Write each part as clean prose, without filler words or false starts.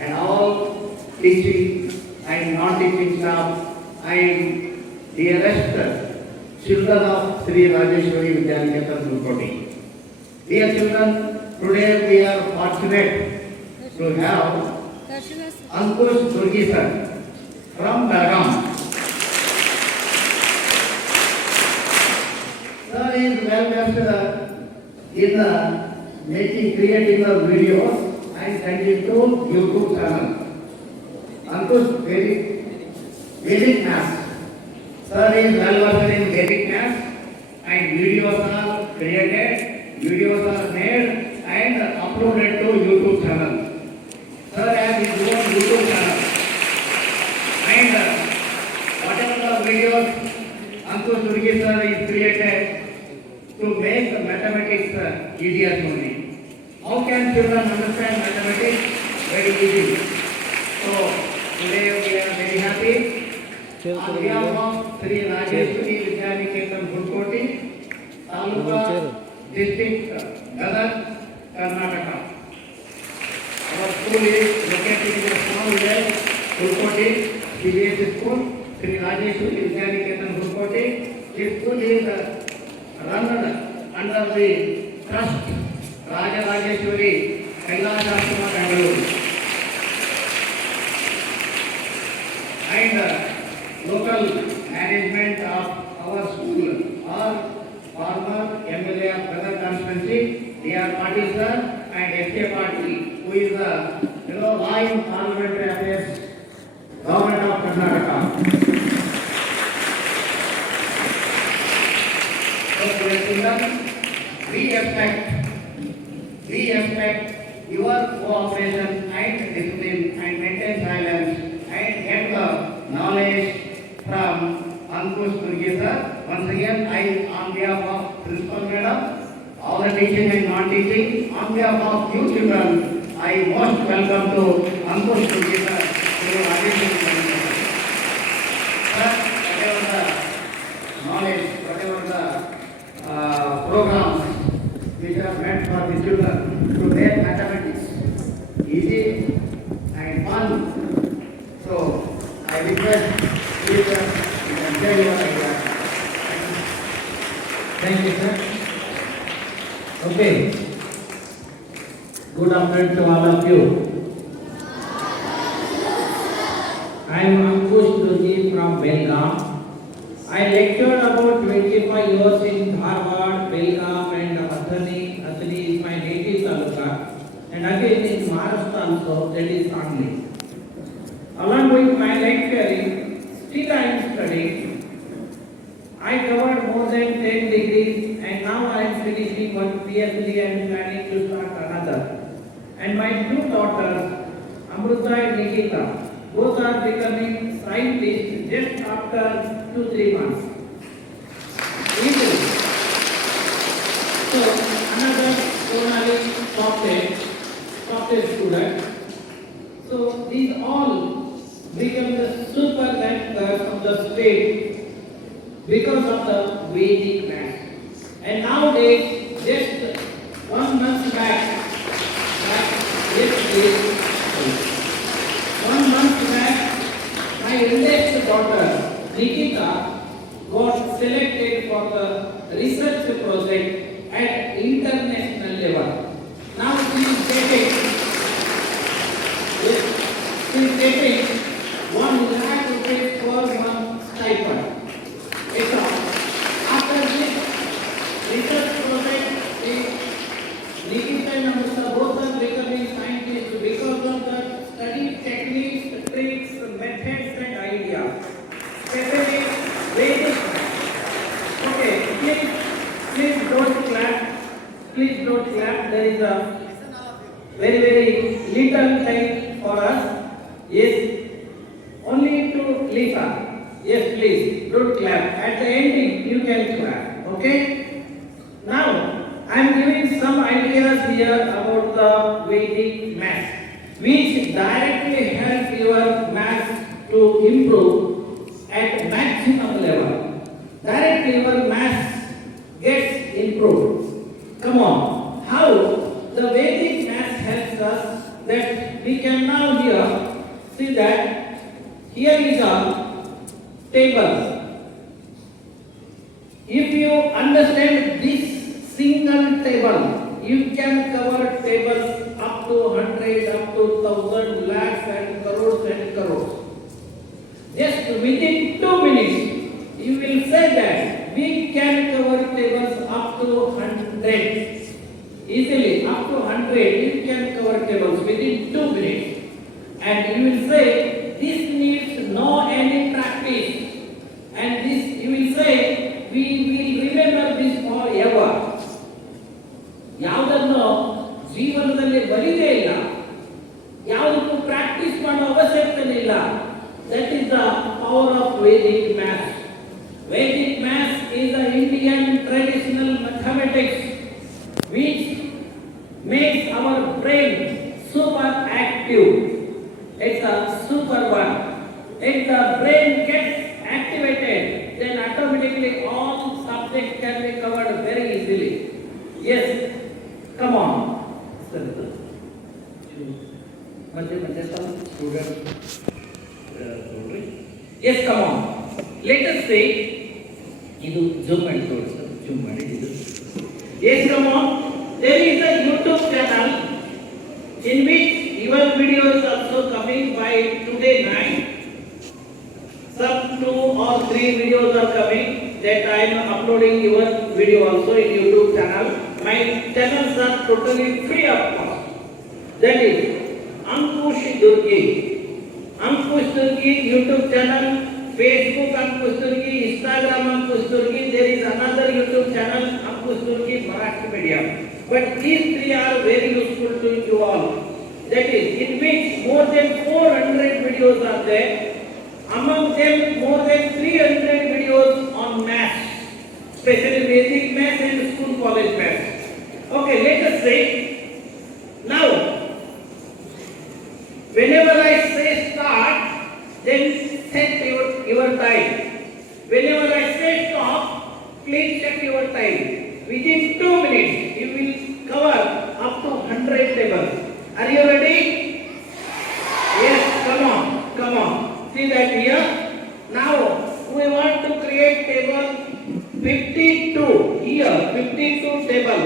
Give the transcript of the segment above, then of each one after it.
and all teaching and non-teaching staff and dearest children of Sri Rajeshwari Vidyaniketan Gurukoti. Dear children, today we are fortunate to have Ankush Durgi sir from Belgaum. Sir is well versed in creating the videos and sending to YouTube channel. Ankush Vedic Maths. Sir is well versed in Vedic Maths and videos are created, videos are made and uploaded to YouTube channel. Sir has his own YouTube channel and whatever the videos Ankush Durgi sir is created to make the mathematics easier only. How can children understand mathematics? Very easy. So today we are very happy. On behalf of Sri Rajeshwari Vidyaniketan Gurukoti, Taluka District, Gadag, Karnataka. Our school is located in a small village, Gurukoti, CBSE school, Sri Rajeshwari Vidyaniketan Gurukoti. This school is run under the trust Raja Rajeshwari Kailashashama Bangalore. And local management of our school are former MLA of Gadag constituency, D.R. Patil sir, and S.K. Patil, who is the law in parliamentary affairs, government of Karnataka. So, dear children, we expect your cooperation and discipline and maintain silence and get the knowledge from Ankush Durgi sir. Once again, I, on behalf of Principal Madam, all the teaching and non-teaching, on behalf of you children, I most welcome to Ankush Durgi sir to Rajeshwari. Sir, whatever the knowledge, whatever the programs which are meant for the children to make mathematics easy and fun. So I request teachers you can share your ideas. Thank you, sir. Okay. Good afternoon to all of you. I am Ankush Durgi from Belgaum. I lectured about 25 years in Dharwad, Belgaum and Athani. Athani is my native taluka. And again in Maharashtra also, that is Sangli. Along with my lecturing, still I am studying. I covered more than 10 degrees and now I am finishing one PhD and planning to start another. And my two daughters, Amruta and Nikita, both are becoming scientists just after 2-3 months. Easily. So another Sonali software student. So these all become the super rankers of the state because of the Vedic math. And nowadays, just 1 month back, 1 month back, my eldest daughter, Nikita, got selected for the research project at international level. Now she is getting 1 lakh rupees per month stipend. After this research project, Nikita and Amruta both are becoming scientists because of the study techniques, tricks, methods and ideas. Specific Vedic. Okay, please don't clap. Please don't clap. There is a very little time for us. Yes, only to Lisa. Yes, please don't clap. At the ending, you can clap. Okay. Now, I am giving some ideas here about the Vedic math, which directly help your math to improve at maximum level. Directly your math gets improved. Come on, how the Vedic math helps us that we can can now here see that here is a table. If you understand this single table, you can cover tables up to 100, up to 1000, lakhs and crores. Just within 2 minutes, you will say that we can cover tables up to 100. Easily, up to 100, you can cover tables within 2 minutes. And you will say, this needs no any practice. And this, you will say, we will remember this forever. ಯಾವುದನ್ನು ಜೀವನದಲ್ಲಿ ಬರಿದೇ ಇಲ್ಲ, ಯಾವುದಕ್ಕೂ practice ಮಾಡೋ ಅವಶ್ಯಕತೆ ಇಲ್ಲ. That is the power of Vedic math. Vedic math is the Indian traditional mathematics which makes our brain super active. It's a super one. If the brain gets activated, then automatically all subjects can be covered very easily. Yes, come on. Yes, come on. Let us say, idu zoom and zoom madi idu. Yes, come on. There is a YouTube channel in which your videos also coming by today night. Some 2 or 3 videos are coming that I am uploading your video also in YouTube channel. My channels are totally free of cost. That is Ankush Durgi. Ankush Durgi YouTube channel, Facebook Ankush Durgi, Instagram Ankush Durgi. There is another YouTube channel Ankush Durgi Marathi Medium. But these 3 are very useful to you all. That is in which more than 400 videos are there. Among them, more than 300 videos on math, especially basic math and school college math. Okay, let us say, now, whenever I say start, then set your time. Whenever I say stop, please check your time. Within 2 minutes, you will cover up to 100 tables. Are you ready? Yes, come on, come on. See that here. Now we want to create table 52 here, 52 table,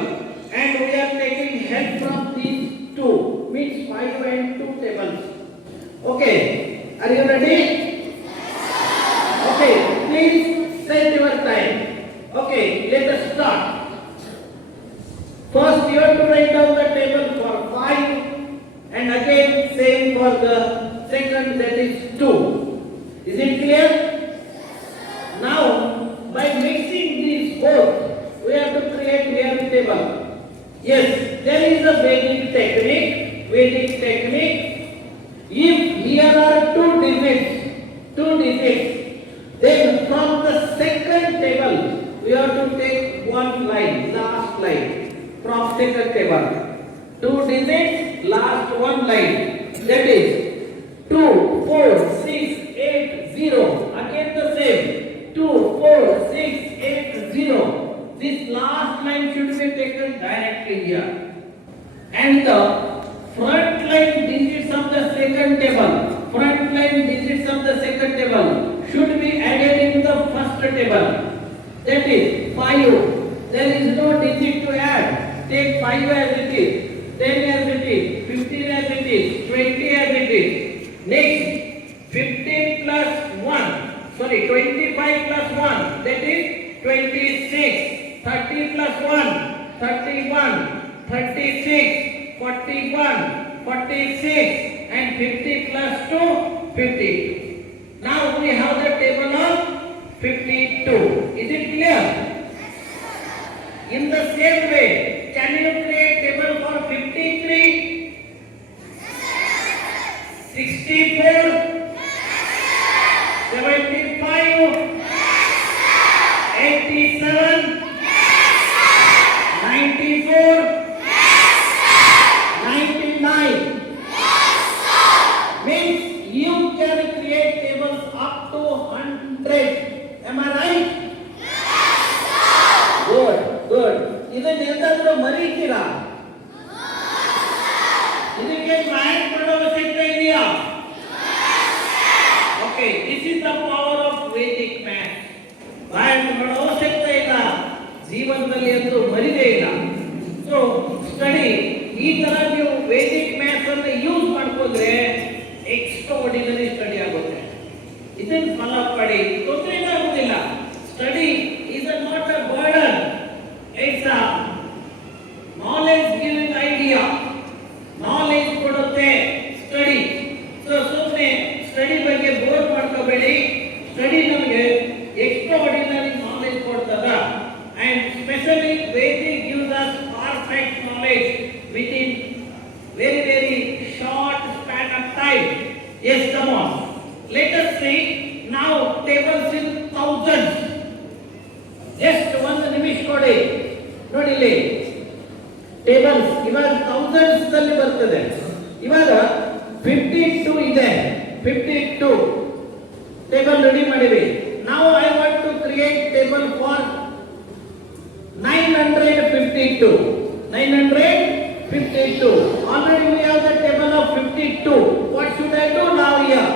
and we are taking help from these 2, means 5 and 2 tables. Okay, are you ready? Okay, please set your time. Okay, let us start. First you have to write down the table for 5, and again same for the second, that is 2. Is it clear? Now, by mixing these both, we have to create here table. Yes, there is a Vedic technique. If here are 2 digits, then from the second table, we have to take 1 line, last line, from second table. 2 digits, last 1 line. That is 2, 4, 6, 8, 0. Again the same. 2, 4, 6, 8, 0. This last line should be taken directly here. And the front line digits of the second table should be added in the first table. That is 5. There is no digit to add. Take 5 as it is, 10 as it is, 15 as it is, 20 as it is. Next, 15 plus 25 plus 1, that is 26. 30 plus 1, 31, 36, 41, 46, and 50 plus 2, 50. Now we have the table of 52. Is it clear? In the same way, can you create table for 53, 64, 75, 87, 94, 99. Means you can create tables up to 100. Am I right? Good. ಇದನ್ನ ಎಂದಾದ್ರೂ ಮರೀತೀರಾ? ಇದಕ್ಕೆ math ಮಾಡೋ ಅವಶ್ಯಕತೆ ಇದನ್ನು follow ಮಾಡಿ ತೊಂದರೆ ಆಗುದಿಲ್ಲ. Study is not a burden. It's a knowledge giving idea. Knowledge ಕೊಡುತ್ತೆ study. So ಸುಮ್ಮನೆ ಸ್ಟಡಿ ಬಗ್ಗೆ ಬೋರ್ ಮಾಡ್ಕೋಬೇಡಿ. ಸ್ಟಡಿ ನಮಗೆ extraordinary knowledge ಕೊಡ್ತದ. And especially Vedic gives us perfect knowledge within very short span of time. Yes, come on. Let us see now tables in thousands. Just one ನಿಮಿಷ ಕೊಡಿ. ನೋಡಿ ಇಲ್ಲಿ tables ಇವಾಗ thousands ದಲ್ಲಿ ಬರ್ತದೆ. ಇವಾಗ 52 ಇದೆ. 52 ಟೇಬಲ್ ರೆಡಿ ಮಾಡಿವಿ. Now I want to create table for 952. 952. Already we have the table of 52. What should I do now here?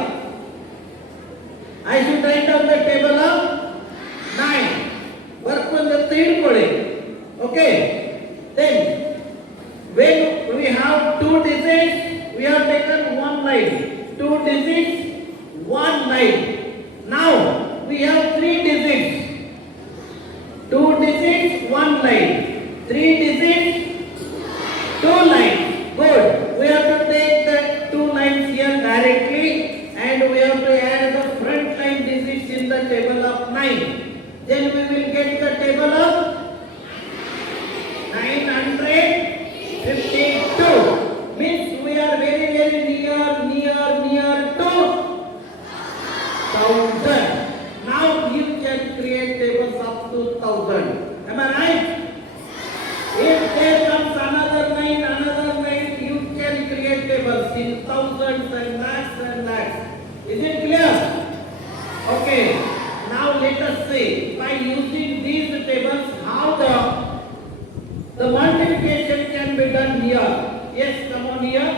I should write down the table of 9. Work on the third column. Okay. Then when we have 2 digits, we have taken 1 line. 2 digits, 1 line. Now we have 3 digits. 2 digits, 1 line. 3 digits, 2 lines. Good. We have to take the 2 lines here directly, and we have to add the front line digits in the table of 9. Then we will get the table of 952. Means we are very near to 1000. Now you can create tables up to 1000. Am I right? If there comes another 9, you can create tables in thousands and lakhs. Is it clear? Okay. Now let us see by using these tables how the multiplication can be done here. Yes, come on here.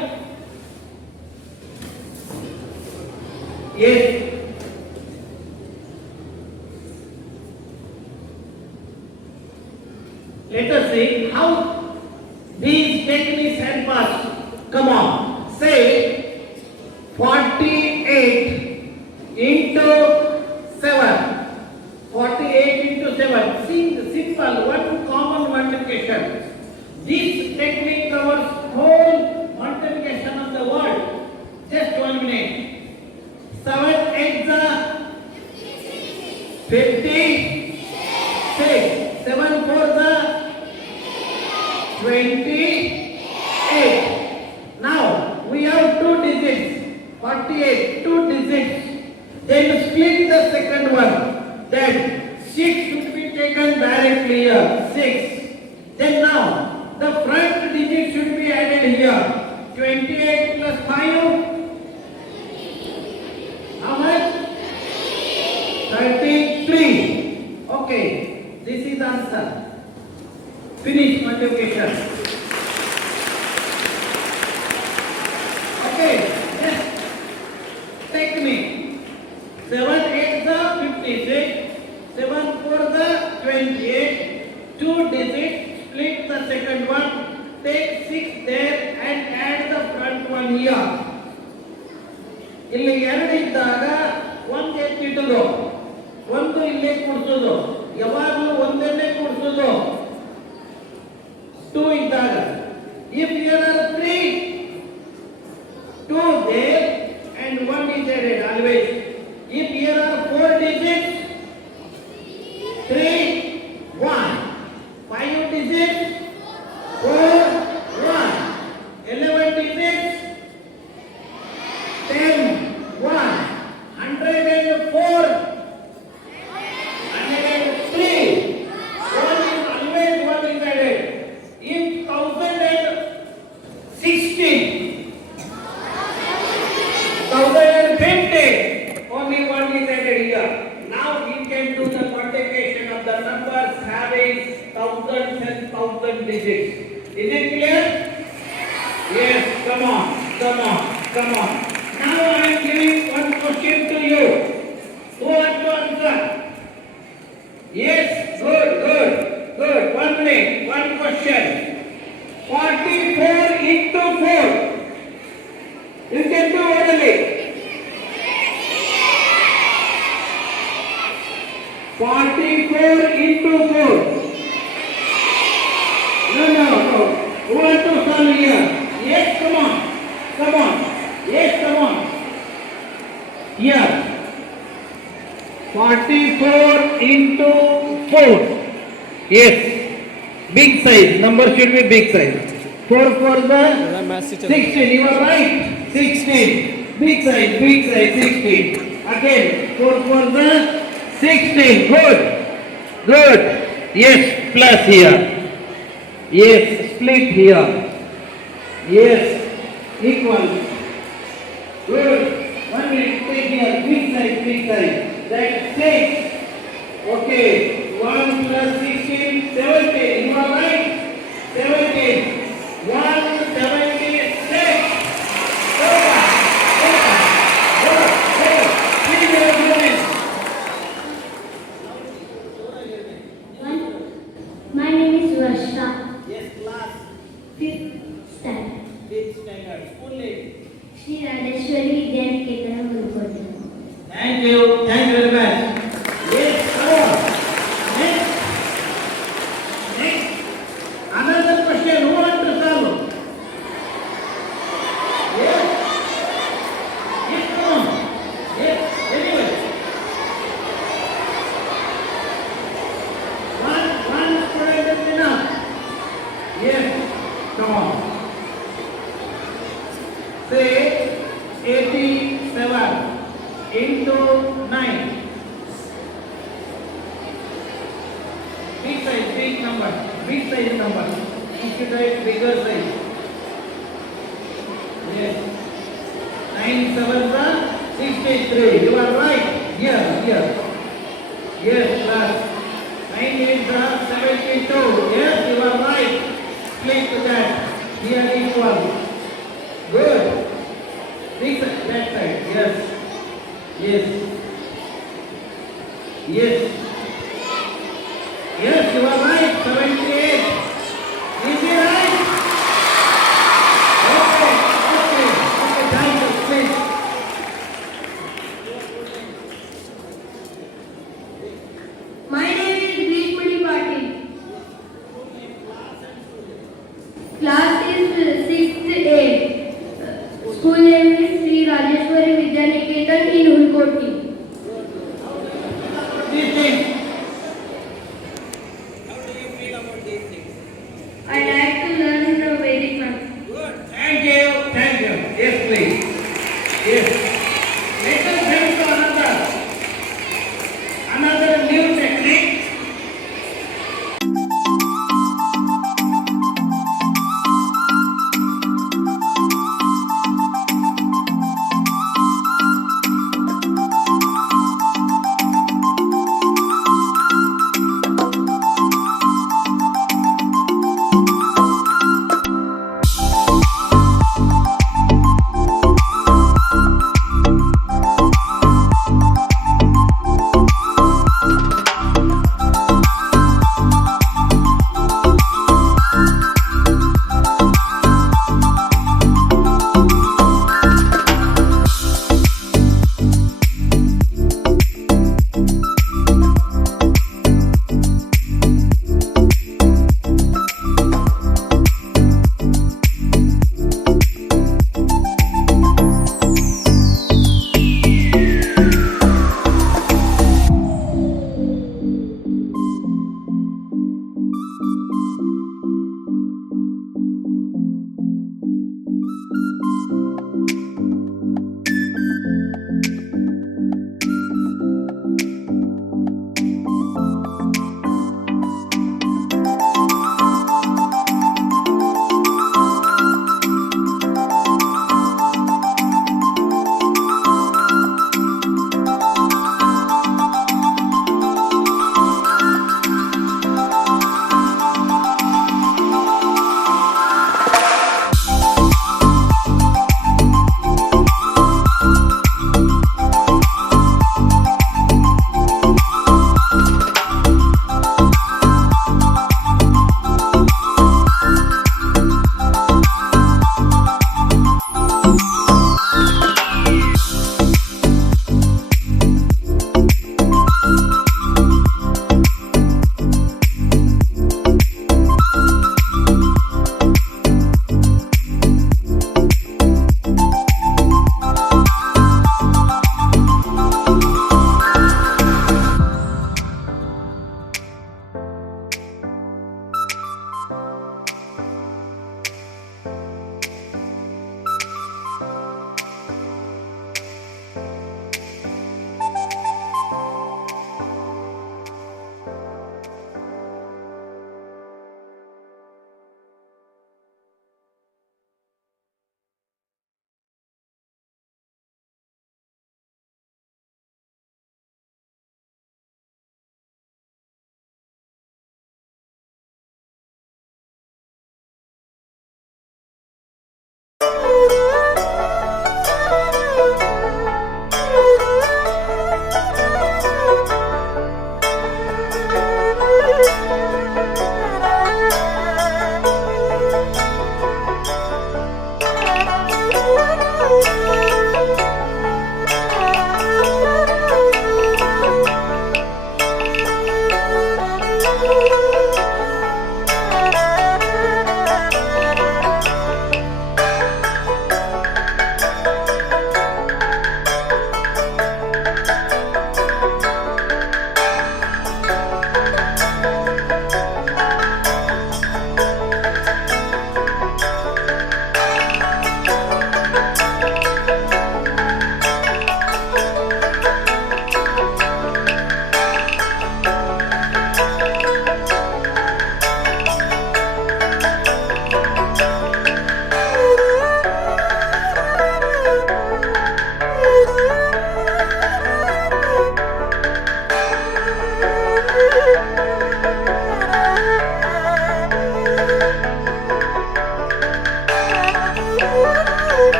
Yes. Let us see how these techniques help us. Come on, say 48 into 7. 48 into 7. See the simple one common multiplication. This technique covers whole multiplication of the world. Just 1 minute. 7 8 56. 7 4 28. Now we have 2 digits. 48, 2 digits. Then split the second one. Then 6 should be taken directly here. 6. Then now the front digit should be added here. 28 plus 5. How much? 33. Okay. This is answer. Finish multiplication. Okay. Next technique. 7 8 56. 7 4 28. 2 digits. Split the second one. Take 6 there and add the front one here. ಇಲ್ಲಿ 2 ಇದ್ದಾಗ 1 ಎತ್ತಿಡುವುದು, 1 ಇಲ್ಲೇ ಕೂಡಿಸೋದು, ಯಾವಾಗಲೂ ಒಂದನ್ನೇ ಕೂಡಿಸೋದು. 2 ಇದ್ದಾಗ if there are 3, 2 there and 1 is added always. If there are 4 digits, 3 1. 5 digits, 4 1. 11 digits, 10 1. 104, 103. 1 is always 1 is added. If 1016, 1050, only 1 is added here. Now we can do the multiplication of the numbers having thousands and thousand digits. Is it clear? Yes, come on. Now I am giving one question to you. Who wants to answer? Yes, good. 1 minute, one question. 44 into 4. You can do orderly. 44 into 4. No. Who want to solve here? Yes, come on. Yes, come on. Here. 44 into 4. Yes. Big size. Number should be big size. 4 for the 16. You are right. 16. Big size. 16. Again. 4 for the 16. Good. Yes. Plus here. Yes. Split here. Yes. Equal. Good. 1 minute. Take here. Big size. That's 6. Okay. 1 plus 16. 17. You are right. 17. 176. My name is Varsha. Yes, class. 5th standard. 5th standard. School name. Shri Rajeshwari Vidyaniketan Gurukota. Thank you very much. Yes, come on. Next. Another question. Who want to solve? Yes. Yes, come on. Yes, very well. One student is enough. Yes, come on. Say 87 into 9. Big size, big number. You should write bigger size. Yes. 9 7 63. You are right. Here. Yes, plus 9 8 72. Yes, you are right. Split to that. Here equal. Good. Big size, that side. Yes, you are right. 78. Is he right? Okay, time to split. My name is Grishmani Patil. Class is 6th A. School name is Shri Rajeshwari Vidyaniketan in Hulkoti. These things.